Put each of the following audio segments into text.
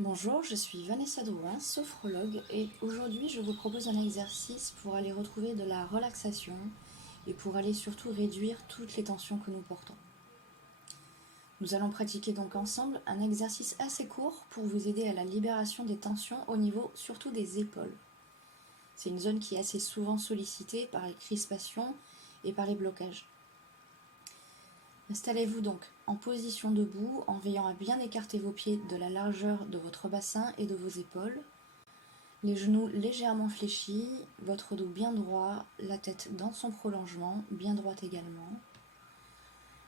Bonjour, je suis Vanessa Drouin, sophrologue, et aujourd'hui je vous propose un exercice pour aller retrouver de la relaxation et pour aller surtout réduire toutes les tensions que nous portons. Nous allons pratiquer donc ensemble un exercice assez court pour vous aider à la libération des tensions au niveau surtout des épaules. C'est une zone qui est assez souvent sollicitée par les crispations et par les blocages. Installez-vous donc en position debout en veillant à bien écarter vos pieds de la largeur de votre bassin et de vos épaules. Les genoux légèrement fléchis, votre dos bien droit, la tête dans son prolongement, bien droite également.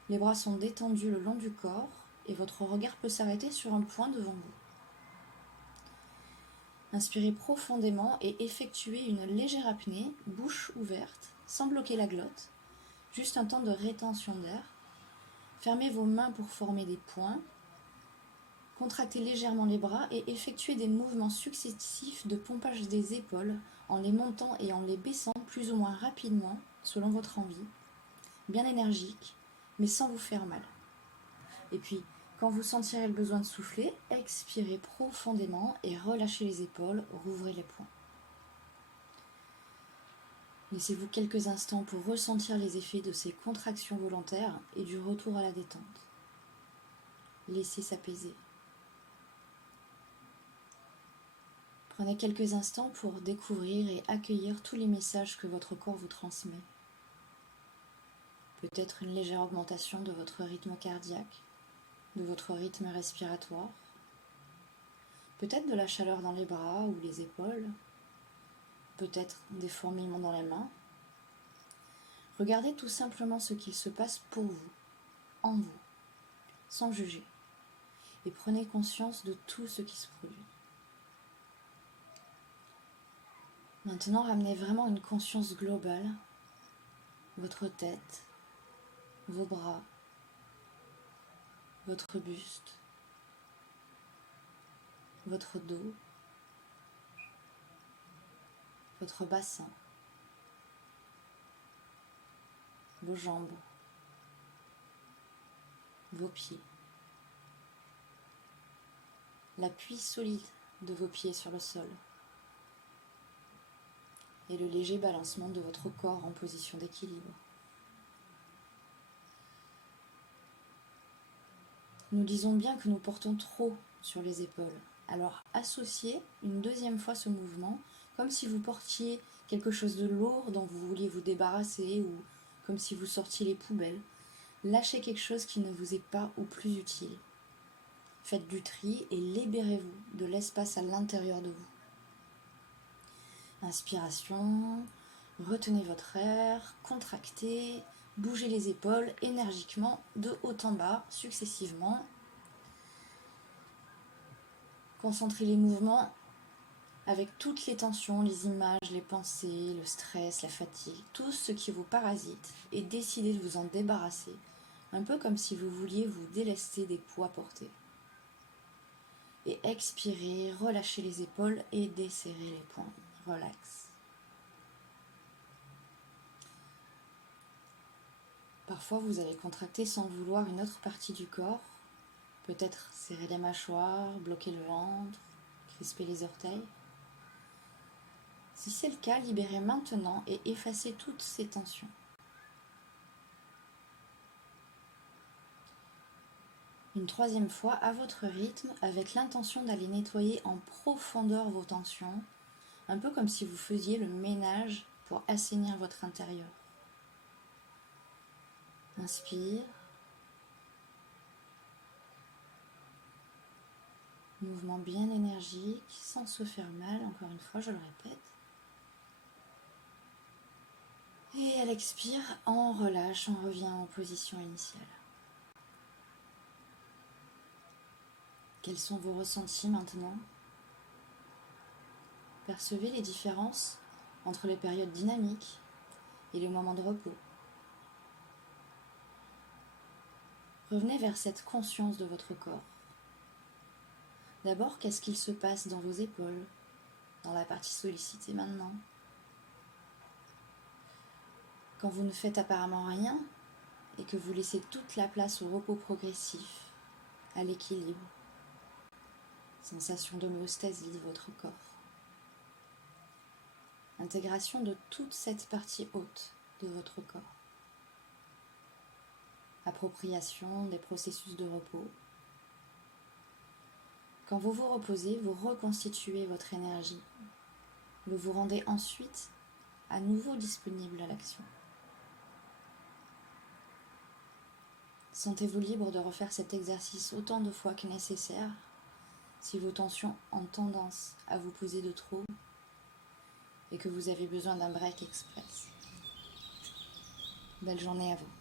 Les bras sont détendus le long du corps et votre regard peut s'arrêter sur un point devant vous. Inspirez profondément et effectuez une légère apnée, bouche ouverte, sans bloquer la glotte, juste un temps de rétention d'air. Fermez vos mains pour former des points. Contractez légèrement les bras et effectuez des mouvements successifs de pompage des épaules en les montant et en les baissant plus ou moins rapidement selon votre envie, bien énergique, mais sans vous faire mal. Et puis, quand vous sentirez le besoin de souffler, expirez profondément et relâchez les épaules, rouvrez les poings. Laissez-vous quelques instants pour ressentir les effets de ces contractions volontaires et du retour à la détente. Laissez s'apaiser. Prenez quelques instants pour découvrir et accueillir tous les messages que votre corps vous transmet. Peut-être une légère augmentation de votre rythme cardiaque, de votre rythme respiratoire, peut-être de la chaleur dans les bras ou les épaules, peut-être des fourmillements dans les mains. Regardez tout simplement ce qu'il se passe pour vous, en vous, sans juger, et prenez conscience de tout ce qui se produit. Maintenant, ramenez vraiment une conscience globale, votre tête, vos bras, votre buste, votre dos, votre bassin, vos jambes, vos pieds, l'appui solide de vos pieds sur le sol et le léger balancement de votre corps en position d'équilibre. Nous disons bien que nous portons trop sur les épaules. Alors associez une deuxième fois ce mouvement comme si vous portiez quelque chose de lourd dont vous vouliez vous débarrasser ou comme si vous sortiez les poubelles. Lâchez quelque chose qui ne vous est pas ou plus utile. Faites du tri et libérez-vous de l'espace à l'intérieur de vous. Inspiration, retenez votre air, contractez, bougez les épaules énergiquement de haut en bas, successivement. Concentrez les mouvements avec toutes les tensions, les images, les pensées, le stress, la fatigue, tout ce qui vous parasite et décidez de vous en débarrasser, un peu comme si vous vouliez vous délester des poids portés. Et expirez, relâchez les épaules et desserrez les poings. Relax. Parfois, vous allez contracter sans le vouloir une autre partie du corps. Peut-être serrer les mâchoires, bloquer le ventre, crisper les orteils. Si c'est le cas, libérez maintenant et effacez toutes ces tensions. Une troisième fois, à votre rythme, avec l'intention d'aller nettoyer en profondeur vos tensions, un peu comme si vous faisiez le ménage pour assainir votre intérieur. Inspire. Mouvement bien énergique, sans se faire mal, encore une fois, je le répète. Et elle expire, on relâche, on revient en position initiale. Quels sont vos ressentis maintenant? Percevez les différences entre les périodes dynamiques et les moments de repos. Revenez vers cette conscience de votre corps. D'abord, qu'est-ce qu'il se passe dans vos épaules, dans la partie sollicitée maintenant? Quand vous ne faites apparemment rien et que vous laissez toute la place au repos progressif, à l'équilibre, Sensation d'homéostasie de votre corps. Intégration de toute cette partie haute de votre corps. Appropriation des processus de repos. Quand vous vous reposez, vous reconstituez votre énergie. Vous vous rendez ensuite à nouveau disponible à l'action. Sentez-vous libre de refaire cet exercice autant de fois que nécessaire si vos tensions ont tendance à vous peser de trop et que vous avez besoin d'un break express. Belle journée à vous.